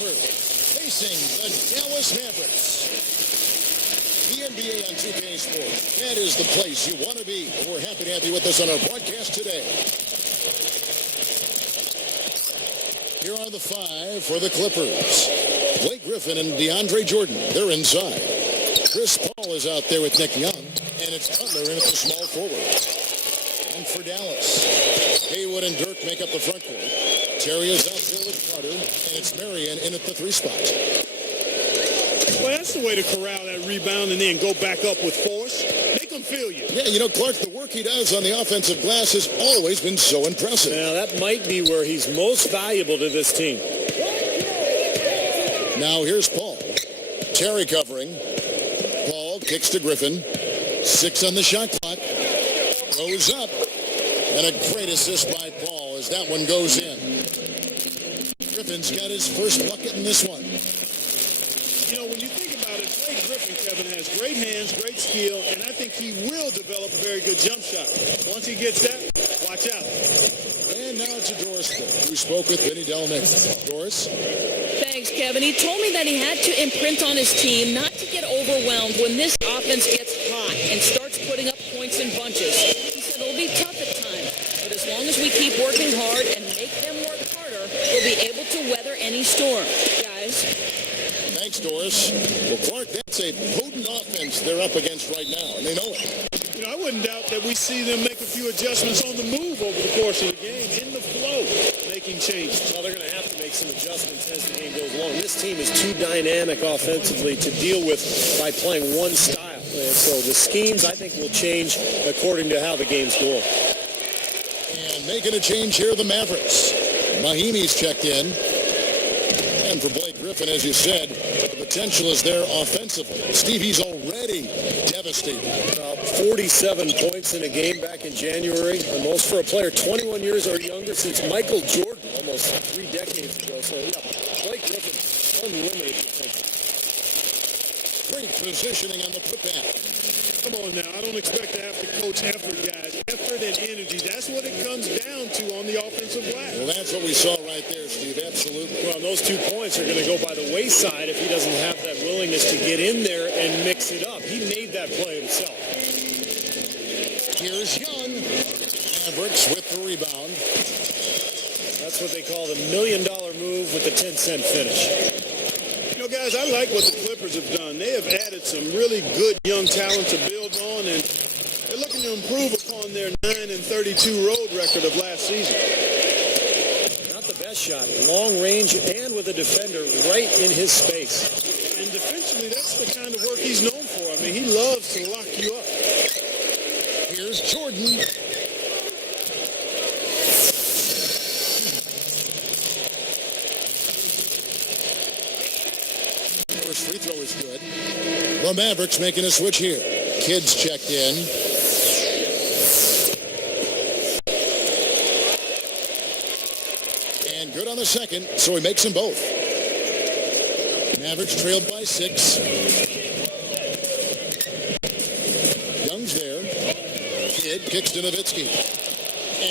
Clippers facing the Dallas Mavericks. The NBA on 2K Sports. That is the place you want to be. We're happy to have you with us on our broadcast today. Here are the five for the Clippers. Blake Griffin and DeAndre Jordan. They're inside. Chris Paul is out there with Nick Young. And it's Butler in at the small forward. And for Dallas, Haywood and Dirk make up the front court. Terry is out there with Carter. And it's Marion in at the 3 spot. Well, that's the way to corral that rebound and then go back up with force. Make them feel you. Yeah, you know, Clark, the work he does on the offensive glass has always been so impressive. Now, that might be where he's most valuable to this team. Now, here's Paul. Terry covering. Paul kicks to Griffin. 6 on the shot clock. Goes up. And a great assist by Paul as that one goes in. Griffin's got his first bucket in this one. You know, when you think about it, Blake Griffin, Kevin, has great hands, great skill, and I think he will develop a very good jump shot. Once he gets that, watch out. And now it's a Doris who spoke with Vinny Delmix. Doris? Thanks, Kevin. He told me that he had to imprint on his team not to get overwhelmed when this offense gets hot and starts putting up points in bunches. He said it'll be tough at times, but as long as we keep working hard and make them work harder, we'll be able to weather any storm. Guys? Thanks, Doris. Well, Clark, that's a potent offense they're up against right now, and they know it. You know, I wouldn't doubt that we see them make a few adjustments on the move over the course of the game, in the flow, making changes. Well, they're going to have to make some adjustments as the game goes along. This team is too dynamic offensively to deal with by playing one style. And so the schemes, I think, will change according to how the games go. And making a change here, the Mavericks. Mahimi's checked in. And for Blake Griffin, as you said, the potential is there offensively. Steve, he's already devastated. About 47 points in a game back in January, the most for a player 21 years or younger since Michael Jordan almost 3 decades ago. So, yeah, Blake Griffin, unlimited potential. Great positioning on the putback. Come on now, I don't expect to have to coach effort, guys. Effort and energy, that's what it comes down to on the offensive glass. Well, that's what we saw right there, Steve. Absolutely. Well, those 2 points are going to go by the wayside if he doesn't have that willingness to get in there and mix it up. He made that play himself. Here's Young. Mavericks with the rebound. That's what they call the $1 million move with the 10-cent finish. You know, guys, I like what the Clippers have done. They have added some really good young talent to build on, and they're looking to improve upon their 9-32 road record of last season. Not the best shot. Long range and with a defender right in his space. And defensively, that's the kind of work he's known for. I mean, he loves to lock you up. Here's Jordan. First free throw is good. The Mavericks making a switch here. Kids checked in. And good on the second, so he makes them both. Mavericks trailed by 6. Young's there. Kidd kicks to Nowitzki.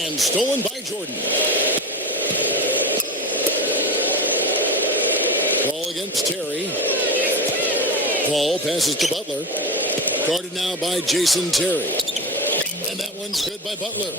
And stolen by Jordan. Ball against Terry. Paul passes to Butler. Guarded now by Jason Terry. And that one's good by Butler.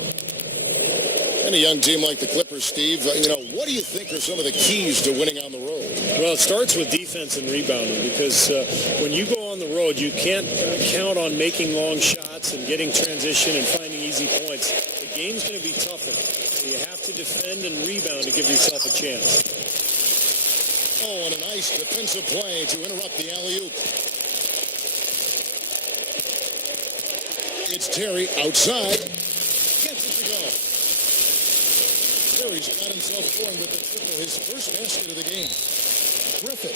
And a young team like the Clippers, Steve, what do you think are some of the keys to winning on the road? Well, it starts with defense and rebounding because when you go on the road, you can't count on making long shots and getting transition and finding easy points. The game's going to be tougher. So you have to defend and rebound to give yourself a chance. Oh, and a nice defensive play to interrupt the alley-oop. It's Terry outside. Gets it to go. Terry's got himself going with the triple, his first basket of the game. Griffin.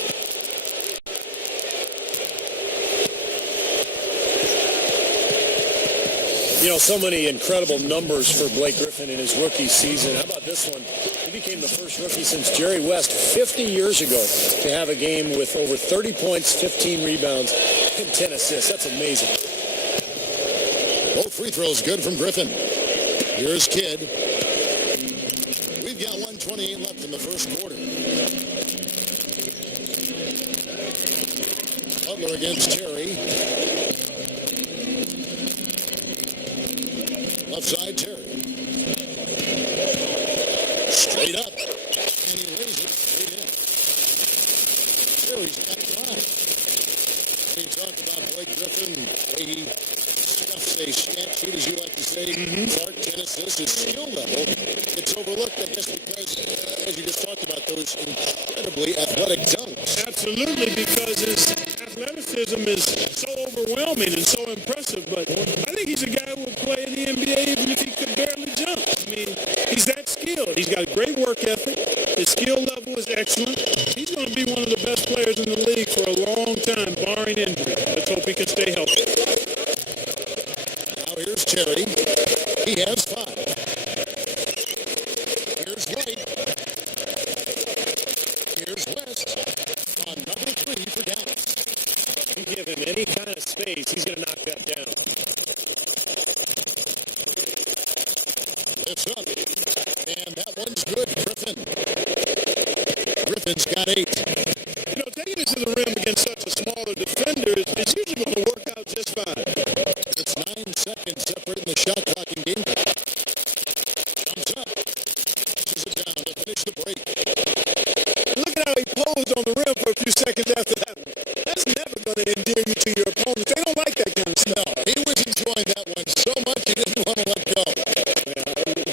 You know, so many incredible numbers for Blake Griffin in his rookie season. How about this one? He became the first rookie since Jerry West 50 years ago to have a game with over 30 points, 15 rebounds, and 10 assists. That's amazing. Both free throws good from Griffin. Here's Kidd. We've got 1:28 left in the first quarter. Butler against Terry. Left side, Terry. Straight up. And he lays it straight in. Terry's got 5. We talked about Blake Griffin, the way he stuffs a stat sheet, as you like to say. Clark, 10 assists, his skill level. It's overlooked, I guess, because, as you just talked about, those incredibly athletic dunks. Absolutely, because his athleticism is so overwhelming and so impressive. But I think he's a guy who would play in the NBA even if he could barely jump. I mean, he's that skilled. He's got great work ethic. His skill level is excellent. He's going to be one of the best players in the league for a long time, barring injury. Let's hope he can stay healthy. Now here's Terry. He has 5. Here's White. Here's West on number 3 for Dallas. You give him any kind of space, he's going to knock that down. Lifts up. And that one's good, Griffin. Griffin's got 8. You know, taking it to the rim against such a smaller defender is usually going to work out just fine. It's 9 seconds separating the shot clock and game clock. Comes up. Pushes it down to finish the break. Look at how he posed on the rim for a few seconds after that one. That's never going to endear you to your opponents. They don't like that kind of stuff. No, he was enjoying that one so much he didn't want to let go.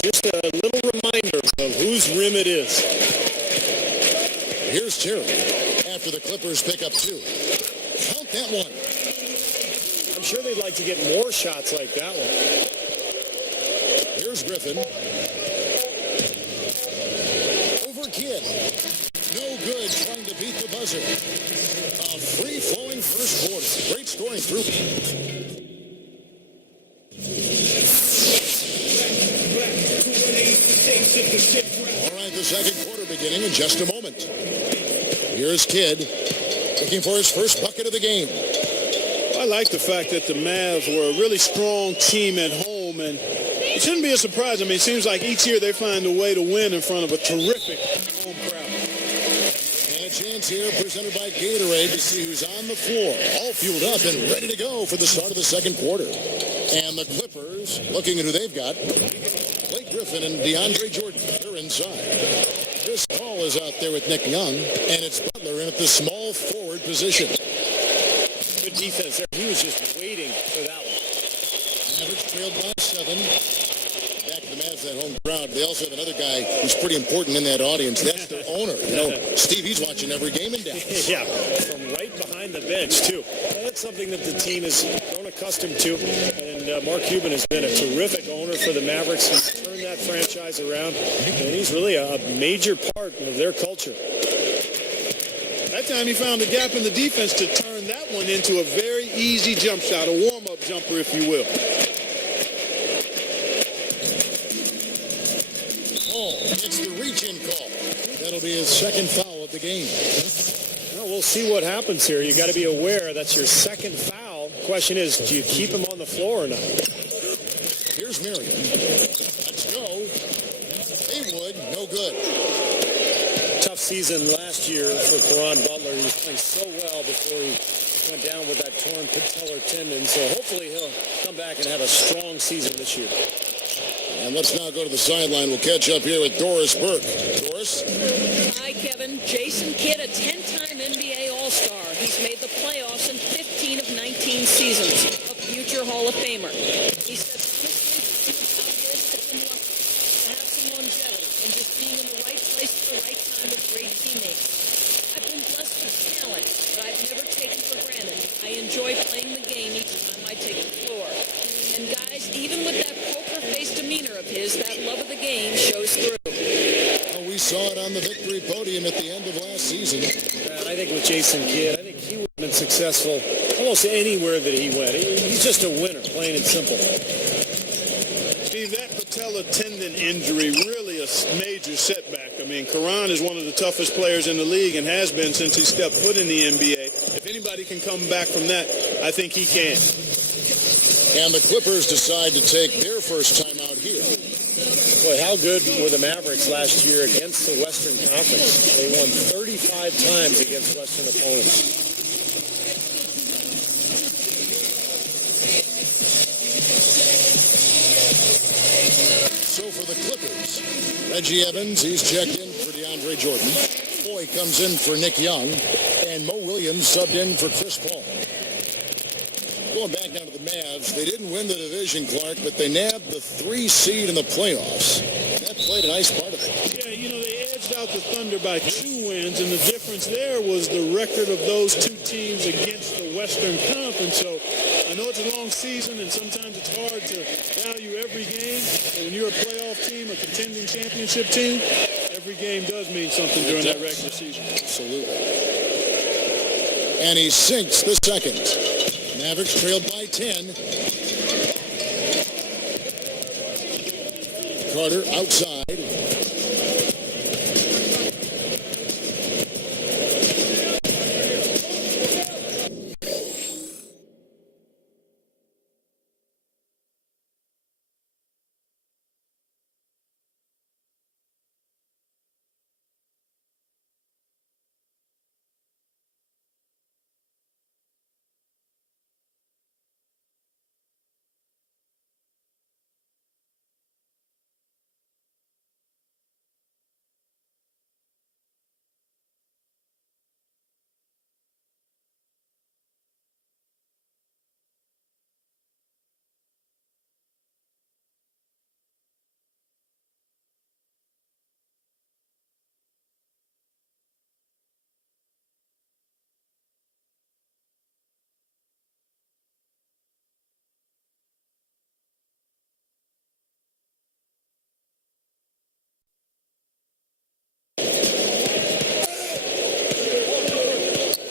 Just a little reminder of whose rim it is. Here's Terry after the Clippers pick up 2. Count that one. I'm sure they'd like to get more shots like that one. Here's Griffin. Over Kidd. No good trying to beat the buzzer. A free-flowing first quarter. Great scoring through. All right, the second quarter beginning in just a moment. Here's Kidd looking for his first bucket of the game. I like the fact that the Mavs were a really strong team at home, and it shouldn't be a surprise. I mean, it seems like each year they find a way to win in front of a terrific home crowd. And a chance here presented by Gatorade to see who's on the floor, all fueled up and ready to go for the start of the second quarter. And the Clippers, looking at who they've got, Blake Griffin and DeAndre Jordan, they're inside. Chris Paul is out there with Nick Young, and it's Butler in at the small forward position. Good defense there. He was just waiting for that one. Mavericks trailed by 7. Back to the Mavs, that home crowd. They also have another guy who's pretty important in that audience. That's their owner. You know, Steve, he's watching every game in Dallas. Yeah, from right behind the bench, too. That's something that the team has grown accustomed to. And Mark Cuban has been a terrific owner for the Mavericks. He's turned that franchise around. And he's really a major part of their culture. That time he found a gap in the defense to turn that one into a very easy jump shot, a warm-up jumper, if you will. Oh, it's the reach-in call. That'll be his second foul of the game. Well, we'll see what happens here. You got to be aware that's your second foul. Question is, do you keep him on the floor or not? Here's Miriam. Let's go. Haywood, no good. Tough season last year for Caron Butler. He was playing so well before he went down with that torn patellar tendon. So hopefully he'll come back and have a strong season this year. And let's now go to the sideline. We'll catch up here with Doris Burke. Doris? Hi, Kevin. Jason Kidd, a 10-time NBA All-Star. He's made the playoffs in 15 of 19 seasons. A future Hall of Famer. He said, honestly, I've been lucky to have some longevity and just being in the right place at the right time with great teammates. I've been blessed with talent that I've never taken for granted. I enjoy playing the game each time I take the floor. And guys, even with that poker-faced demeanor of his, that love of the game shows through. Well, we saw it on the victory podium at the end of last season. I think with Jason Kidd, I think he would have been successful almost anywhere that he went. He's just a winner, plain and simple. Steve, that patellar tendon injury really a major setback. I mean, Caron is one of the toughest players in the league and has been since he stepped foot in the NBA. If anybody can come back from that, I think he can. And the Clippers decide to take their first time out here. Boy, how good were the Mavericks last year against the Western Conference? They won 35 times against Western opponents. Reggie Evans, he's checked in for DeAndre Jordan. Foy comes in for Nick Young. And Mo Williams subbed in for Chris Paul. Going back down to the Mavs, they didn't win the division, Clark, but they nabbed the 3 seed in the playoffs. That played a nice part of it. Yeah, you know, they edged out the Thunder by 2 wins, and the difference there was the record of those 2 teams against the Western Conference. So I know it's a long season, and sometimes it's hard to value every game. But when you're a playoff team, a contending championship team, every game does mean something during that regular season. Absolutely. And he sinks the second. Mavericks trailed by 10. Carter outside.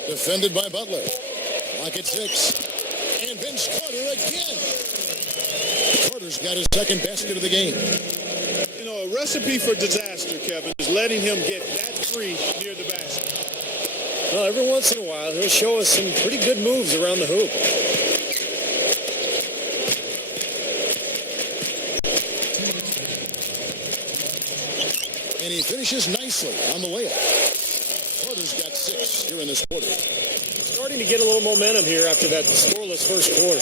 Defended by Butler. Clock at 6. And Vince Carter again. Carter's got his second basket of the game. You know, a recipe for disaster, Kevin, is letting him get that free near the basket. Well, every once in a while, he'll show us some pretty good moves around the hoop. And he finishes nicely on the layup. Carter's got 6 here in this quarter. Starting to get a little momentum here after that scoreless first quarter.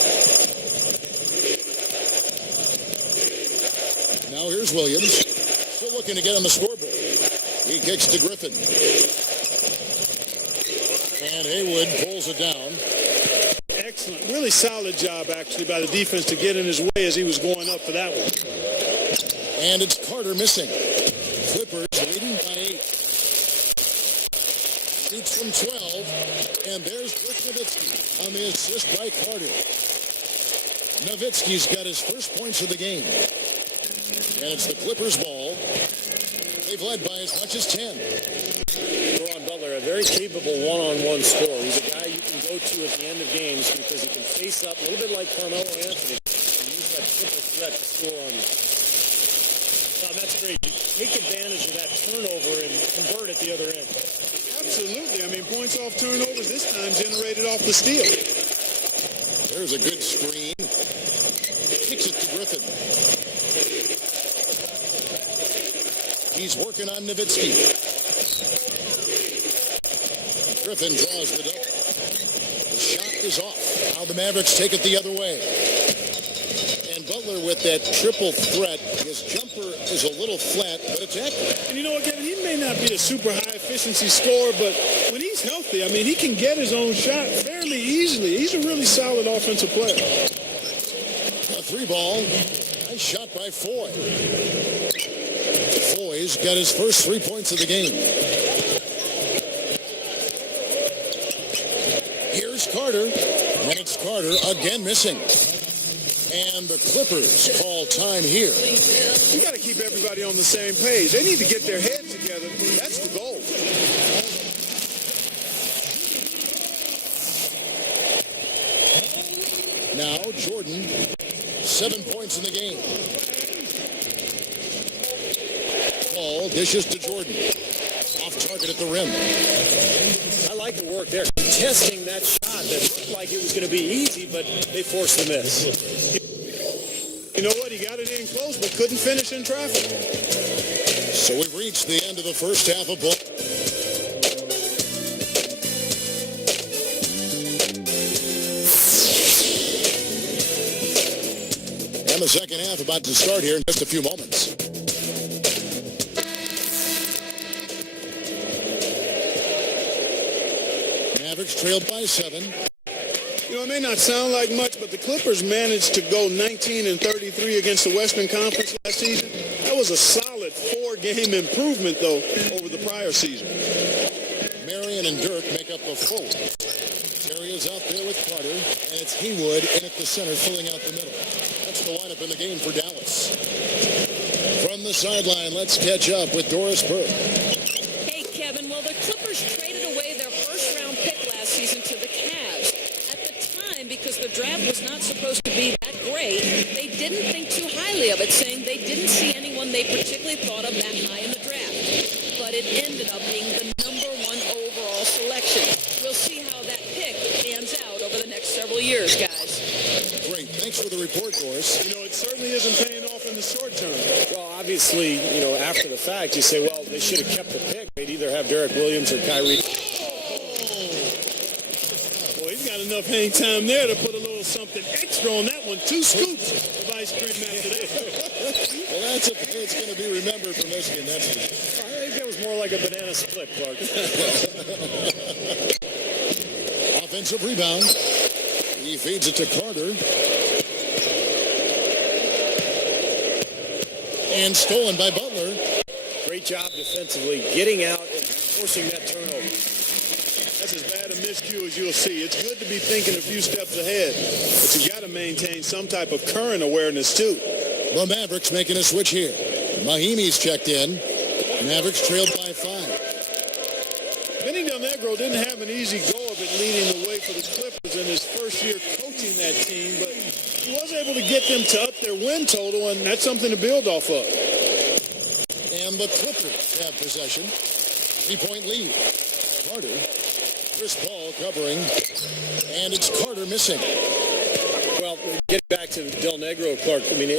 Now here's Williams. Still looking to get on the scoreboard. He kicks to Griffin. And Haywood pulls it down. Excellent. Really solid job, actually, by the defense to get in his way as he was going up for that one. And it's Carter missing. Clippers leading by 8. Shoots from 12. And there's Dirk Nowitzki on the assist by Carter. Nowitzki's got his first points of the game. And it's the Clippers' ball. They've led by as much as 10. Ron Butler, a very capable one-on-one scorer. He's a guy you can go to at the end of games because he can face up a little bit like Carmelo Anthony and use that triple threat to score on you. Wow, that's great. You take advantage of that turnover and convert at the other end. Absolutely. I mean, points off turnovers this time generated off the steal. There's a good screen. Kicks it to Griffin. He's working on Nowitzki. Griffin draws the double. The shot is off. Now the Mavericks take it the other way. And Butler with that triple threat. His jumper is a little flat, but it's accurate. And you know what, Kevin? He may not be a super high efficiency scorer, but when he's healthy, I mean, he can get his own shot fairly easily. He's a really solid offensive player. A 3-ball. Nice shot by Foy. Foy's got his first 3 points of the game. Here's Carter. And it's Carter again missing. And the Clippers call time here. You got to keep everybody on the same page. They need to get their heads together. That's the goal. Now Jordan, 7 points in the game. Paul dishes to Jordan. Off target at the rim. I like the work there. Contesting that shot that looked like it was going to be easy, but they forced the miss. You know what? He got it in close, but couldn't finish in traffic. So we've reached the end of the first half of ball. And the second half about to start here in just a few moments. Mavericks trailed by 7. You know, it may not sound like much, but the Clippers managed to go 19-33 against the Western Conference last season. That was a solid 4-game improvement, though, over the prior season. Marion and Dirk make up the full. Terry is out there with Carter, and it's Haywood in at the center, filling out the middle. That's the lineup in the game for Dallas. From the sideline, let's catch up with Doris Burke. Hey, Kevin, well, the Clippers traded away their first-round pick last season to the Cavs. At the time, because the draft was not supposed to be that great, they didn't think too highly of it, saying they didn't see anyone they particularly thought of that high in the draft. But it ended up being the number 1 overall selection. We'll see how that pick pans out over the next several years, guys. Great. Thanks for the report, Doris. You know, it certainly isn't paying off in the short term. Well, obviously, you know, after the fact, you say, well, they should have kept the pick. They'd either have Derek Williams or Kyrie. Boy, he's got enough hang time there to put a little something extra on that one. 2 scoops of ice cream after that. Well, that's a play that's going to be remembered for Michigan. That's for sure. I think that was more like a banana split, Clark. Offensive rebound. He feeds it to Carter. And stolen by Butler. Great job defensively, getting out and forcing that turnover. That's as bad a miscue as you'll see. It's good to be thinking a few steps ahead, but you got to maintain some type of current awareness too. The Mavericks making a switch here. Mahimi's checked in. Mavericks trailed by 5. Benny Del Negro didn't have an easy go of it leading the way for the Clippers in his first year coaching that team, but he was able to get them to up their win total, and that's something to build off of. And the Clippers have possession. 3-point lead. Carter. Chris Paul covering. And it's Carter missing. Well, getting back to Del Negro, Clark, I mean,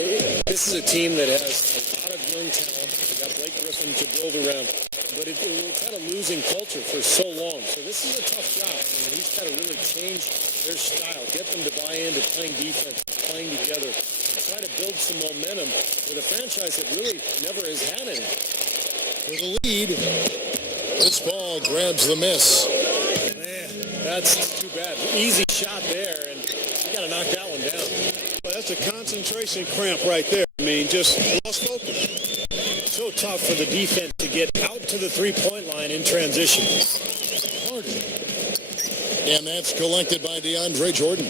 this is a team that has a lot of young talent. They got Blake Griffin to build around. But it's had a losing culture for so long. So this is a tough job. I mean, he's got to really change their style, get them to buy into playing defense, playing together, try to build some momentum with a franchise that really never has had any. For the lead, Chris Paul grabs the miss. Man, that's too bad. Easy shot there, and you got to knock that one down. Well, that's a concentration cramp right there. I mean, just lost focus. So tough for the defense to get out to the three-point line in transition. Carter. And that's collected by DeAndre Jordan.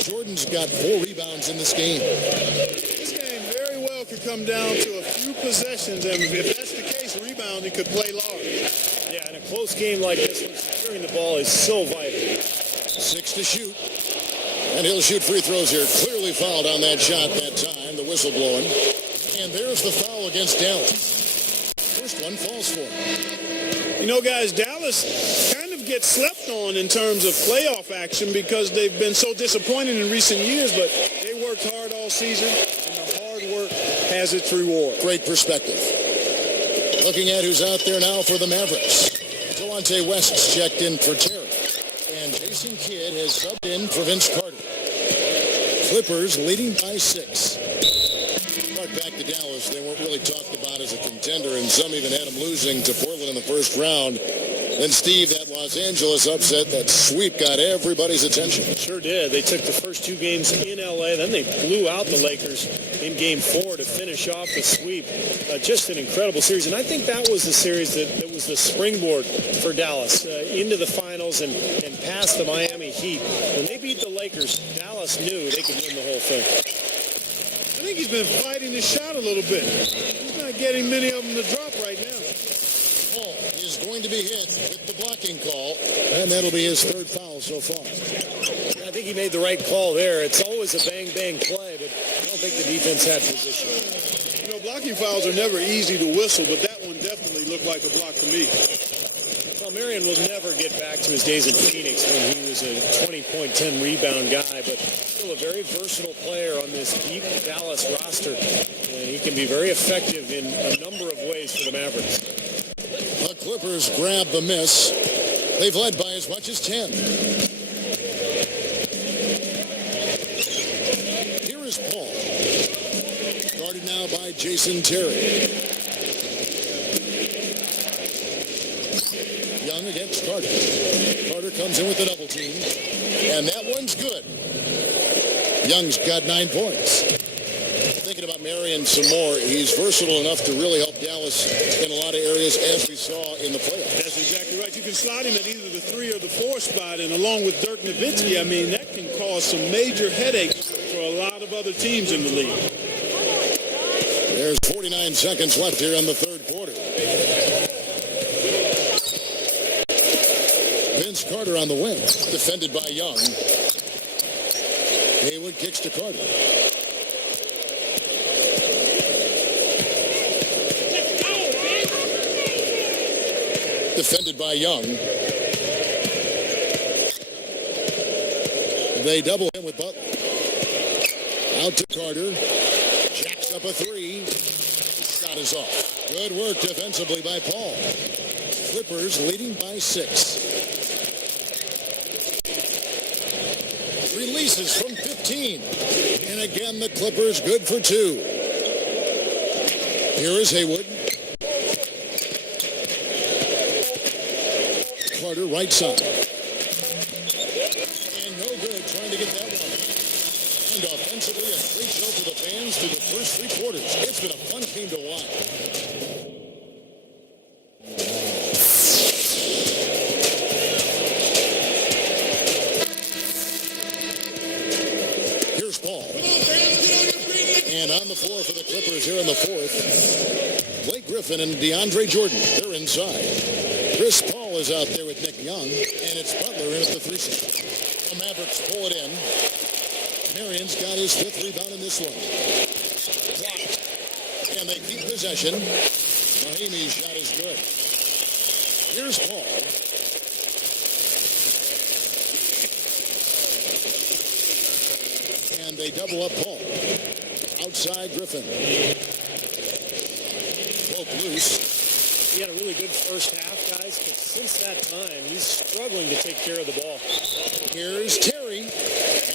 Jordan's got 4 rebounds in this game. This game very well could come down to a few possessions, and if that's the case, rebounding could play large. Yeah, in a close game like this one, securing the ball is so vital. 6 to shoot. And he'll shoot free throws here. Clearly fouled on that shot that time. The whistle blowing. And there's the foul against Dallas. First one falls for him. You know, guys, Dallas kind of gets slept on in terms of playoff action because they've been so disappointing in recent years, but they worked hard all season, and the hard work has its reward. Great perspective. Looking at who's out there now for the Mavericks. Delonte West's checked in for Terry. And Jason Kidd has subbed in for Vince Carter. Clippers leading by 6. Back to Dallas, they weren't really talked about as a contender, and some even had them losing to Portland in the first round. Then, Steve, that Los Angeles upset, that sweep got everybody's attention. Sure did. They took the first 2 games in L.A., then they blew out the Lakers in Game 4 to finish off the sweep. Just an incredible series, and I think that was the series that was the springboard for Dallas into the finals and past the Miami Heat. When they beat the Lakers, Dallas knew they could win the whole thing. I think he's been fighting his shot a little bit. He's not getting many of them to drop right now. Paul is going to be hit with the blocking call, and that'll be his 3rd foul so far. I think he made the right call there. It's always a bang-bang play, but I don't think the defense had position. You know, blocking fouls are never easy to whistle, but that one definitely looked like a block to me. Well, Marion will never get back to his days in Phoenix when he was a 20-point, 10-rebound guy, but still a very versatile player on this deep Dallas roster, and he can be very effective in a number of ways for the Mavericks. The Clippers grab the miss. They've led by as much as 10. Here is Paul. Guarded now by Jason Terry. Young Young against Carter. Carter comes in with the double team. And that one's good. Young's got 9 points. Thinking about Marion some more, he's versatile enough to really help Dallas in a lot of areas, as we saw in the playoffs. That's exactly right. You can slide him at either the 3 or the 4 spot, and along with Dirk Nowitzki, I mean, that can cause some major headaches for a lot of other teams in the league. There's 49 seconds left here in the third quarter. Vince Carter on the wing, defended by Young. Haywood kicks to Carter. Defended by Young. They double him with Butler. Out to Carter. Jacks up a 3. Shot is off. Good work defensively by Paul. Clippers leading by 6. Releases from 15. And again, the Clippers good for 2. Here is Haywood. Carter, right side. And no good trying to get that one. And offensively, a great show for the fans through the first 3 quarters. It's been a fun game to watch. Here's Paul. And on the floor for the Clippers here in the fourth, Blake Griffin and DeAndre Jordan. They're inside. Chris Paul is out there with Nick Young, and it's Butler in at the 3 spot. The Mavericks pull it in. Marion's got his 5th rebound in this one. Blocked. And they keep possession. Mahimi's shot is good. Here's Paul. And they double up Paul. Outside Griffin. Broke loose. He had a really good first half, guys, but since that time, he's struggling to take care of the ball. Here's Terry,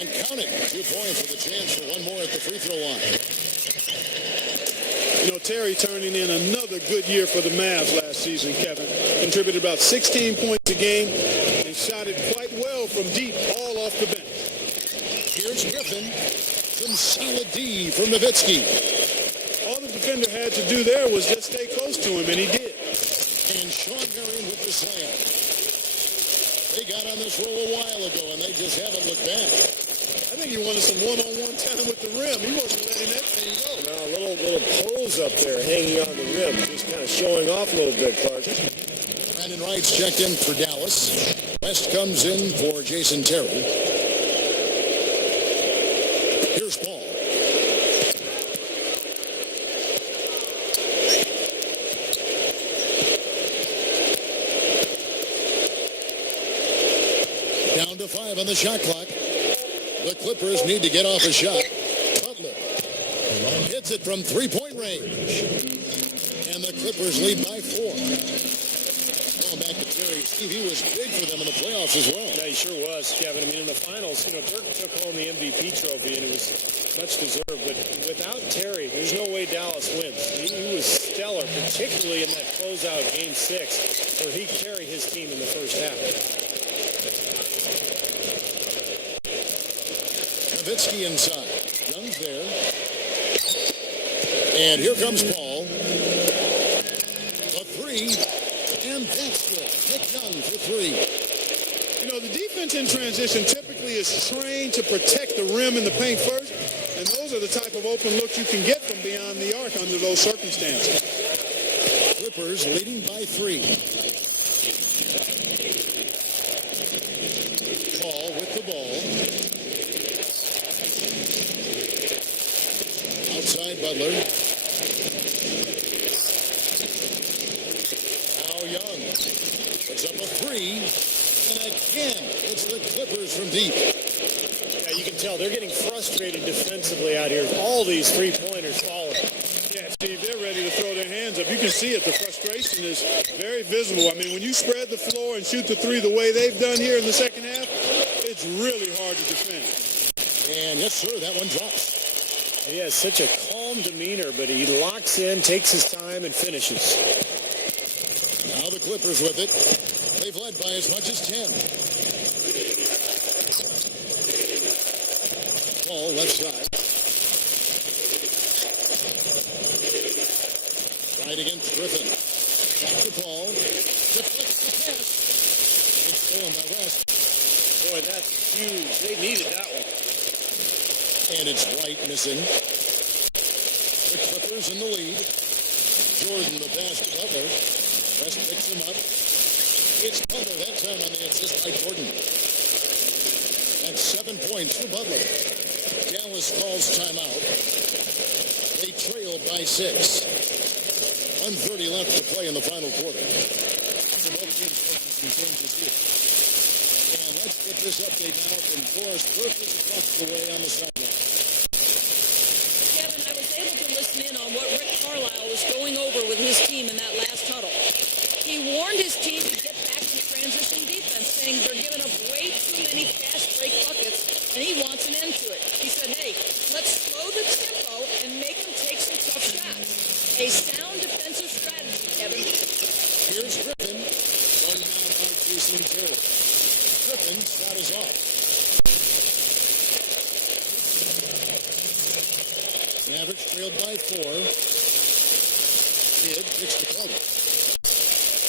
and counting. 2 points with a chance for one more at the free throw line. You know, Terry turning in another good year for the Mavs last season, Kevin. Contributed about 16 points a game and shot it quite well from deep, all off the bench. Here's Griffin. Some solid D from Nowitzki. All the defender had to do there was just stay close to him, and he did. And Sean Marion with the slam. They got on this roll a while ago, and they just haven't looked back. I think he wanted some one-on-one time with the rim. He wasn't letting that thing go. Now a little pose up there, hanging on the rim, just kind of showing off a little bit, Clark. Brandon Wright's checked in for Dallas. West comes in for Jason Terry. Here's Paul. Down to 5 on the shot clock. The Clippers need to get off a shot. Butler hits it from 3-point range. And the Clippers lead by 4. Going back to Terry, Steve, he was big for them in the playoffs as well. Yeah, he sure was, Kevin. I mean, in the finals, Dirk took home the MVP trophy, and it was much deserved. But without Terry, there's no way Dallas wins. He was stellar, particularly in that closeout Game 6, where he carried his team in the first half. Nowitzki inside. Young's there. And here comes Paul. A 3. And that's good. Nick Young for 3. You know, the defense in transition typically is trained to protect the rim and the paint first, and those are the type of open looks you can get from beyond the arc under those circumstances. Clippers leading by 3. Paul with the ball. Outside Butler. Now Young puts up a 3. And again, it's the Clippers from deep. Yeah, you can tell they're getting frustrated defensively out here. All these three-pointers falling. Yeah, Steve, they're ready to throw their hands up. You can see it. The frustration is very visible. I mean, when you spread the floor and shoot the 3 the way they've done here in the second half, it's really hard to defend. And yes, sir, that one drops. He has such a calm demeanor, but he locks in, takes his time, and finishes. Now the Clippers with it. they've led by as much as 10. Ball left side. Right against Griffin. Back to Paul. Deflects the pass. It's stolen by West. Boy, that's huge. They needed that one. And it's White missing. The Clippers in the lead. Jordan the pass to Butler. West picks him up. It's Butler that time on the assist by Jordan. That's 7 points for Butler. Dallas calls timeout. They trail by 6. 1:30 left to play in the final quarter. So both teams making some changes here. And let's get this update now from Doris Burkers across the way on the sideline. Kevin, I was able to listen in on what Rick Carlisle was going over with his team in that last huddle. He warned his team to get back to transition defense, saying they're giving up way too many fast break buckets, and he wants an end to it. He said, hey, let's slow the tempo and make them take some tough shots. A sound defensive strategy, Kevin. Here's Griffin. Starting out by Jason Terry. Griffin's shot is off. Mavericks trailed by 4. Kidd kicks to Carter.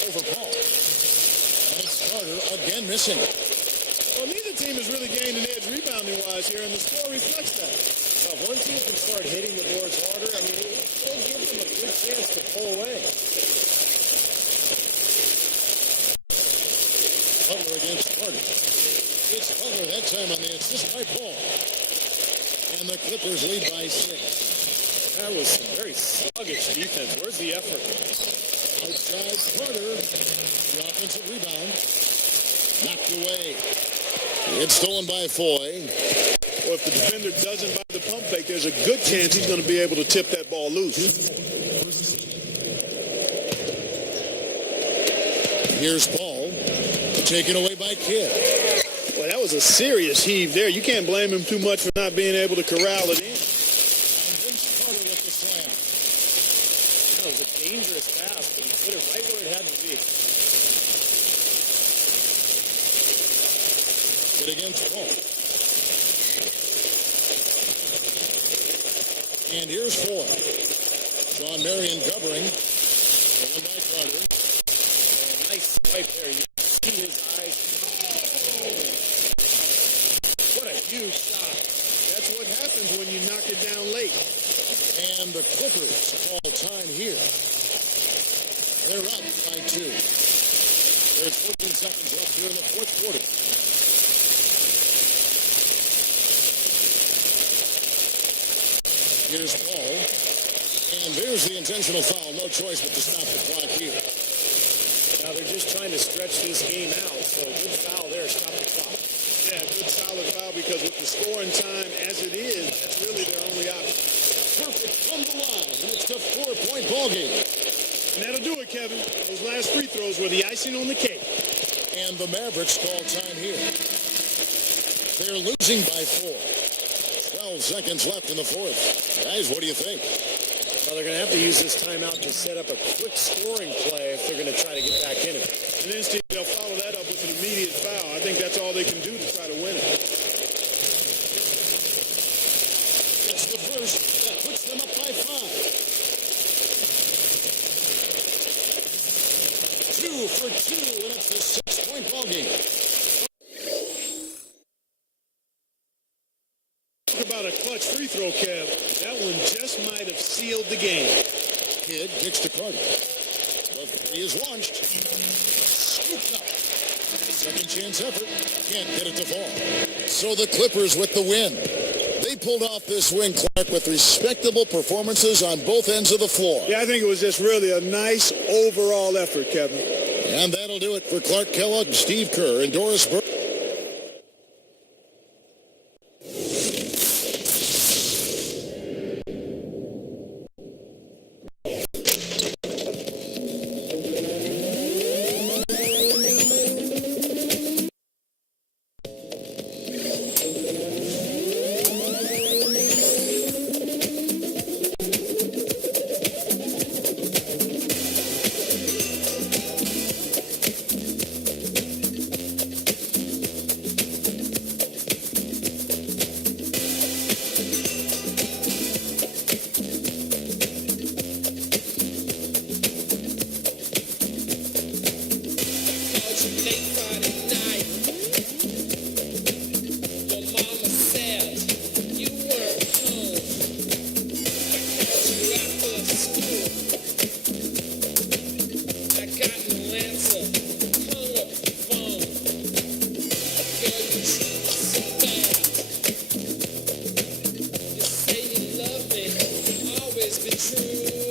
Over Paul. And it's Carter again missing. Well, neither team has really gained an edge rebounding-wise here, and the score reflects that. Now, if one team can start hitting the boards harder, I mean, it still gives them a good chance to pull away. Butler against Carter. It's Butler that time on the assist by Paul. And the Clippers lead by 6. That was some very sluggish defense. Where's the effort? Outside Carter. The offensive rebound. Knocked away. It's stolen by Foy. Or if the defender doesn't buy the pump fake, there's a good chance he's going to be able to tip that ball loose. Here's Paul. Taken away by Kidd. Well, that was a serious heave there. You can't blame him too much for not being able to corral it in. And Vince Carter with the slam. That was a dangerous pass, but he put it right where it had to be. Kidd against Paul. And here's Foy. Sean Marion covering. Stolen by Carter. And nice swipe there. You see his eyes. What a huge shot. That's what happens when you knock it down late. And the Clippers call time here. They're up by 2. There's 14 seconds left here in the fourth quarter. Here's Paul. And there's the intentional foul. No choice but to stop the clock here. Now they're just trying to stretch this game out, so good foul there. Stop the clock. Yeah, good solid foul because with the scoring time as it is, that's really their only option. Perfect from the line. And it's a 4-point ball game. And that'll do it, Kevin. Those last free throws were the icing on the cake. And the Mavericks call time here. They're losing by 4. 12 seconds left in the fourth. Guys, what do you think? Well, they're going to have to use this timeout to set up a quick scoring play if they're going to try to get back in it. And then Steve, they'll follow that up with an immediate foul. I think that's all they can do to try to win it. It's the first that puts them up by 5. 2 for 2, and it's a 6-point ball game. Talk about a clutch free throw, Kev. That one just might have sealed the game. Kidd kicks to Carter. The three is launched. Scooped up. Second chance effort. Can't get it to fall. So the Clippers with the win. They pulled off this win, Clark, with respectable performances on both ends of the floor. Yeah, I think it was just really a nice overall effort, Kevin. And that'll do it for Clark Kellogg, Steve Kerr, and Doris Burke. school. I got no answer. Hung up the phone. Girl, you treat me so bad. You say you love me. Always been true.